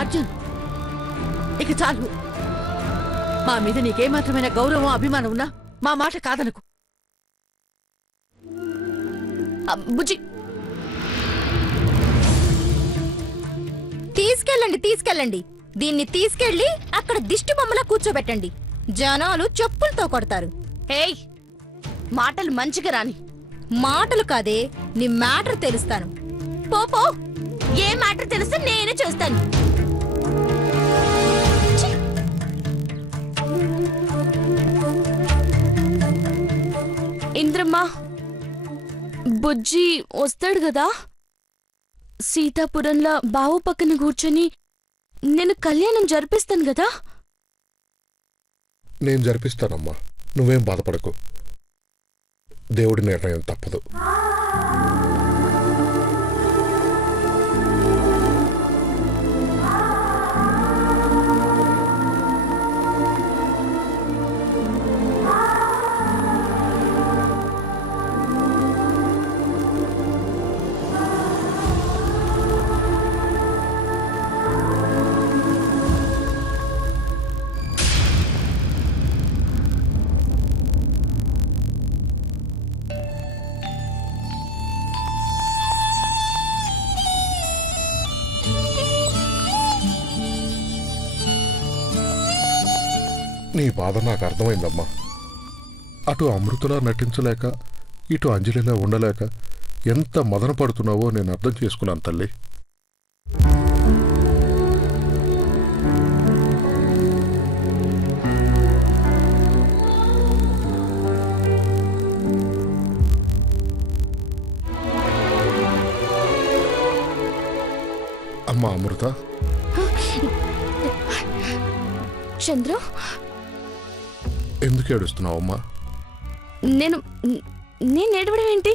అర్జున్, ఇక చాలు. మా మీద నీకేమాత్రమైన గౌరవం అభిమానం ఉన్నా మా మాట కాదనకు. బుజ్జి, తీసుకెళ్ళండి. దీన్ని తీసుకెళ్లి అక్కడ దిష్టి బొమ్మలా కూర్చోబెట్టండి. జనాలు చెప్పులతో కొడతారు. ఏయ్, మాటలు మంచిగా రాని. మాటలు కాదే, నీ మ్యాటర్ తెలుస్తాను. పో, ఏ మ్యాటర్ తెలిస్తే నేనే చేస్తాను. ఇంద్రమ్మ, బుజ్జి వస్తాడు కదా, సీతాపురంలో బావు పక్కన కూర్చొని నేను కళ్యాణం జరిపిస్తాను కదా. నేను జరిపిస్తానమ్మా, నువ్వేం బాధపడకు. దేవుడి నిర్ణయం తప్పదు. నీ బాధ నాకు అర్థమైందమ్మా. అటు అమృతలా నటించలేక ఇటు అంజలిలా ఉండలేక ఎంత మదన పడుతున్నావో నేను అర్థం చేసుకున్నాను తల్లి. అమ్మా అమృత, చంద్రు, ఎందుకు ఏడుస్తున్నావమ్మా? నేను ఏడవడం ఏంటి?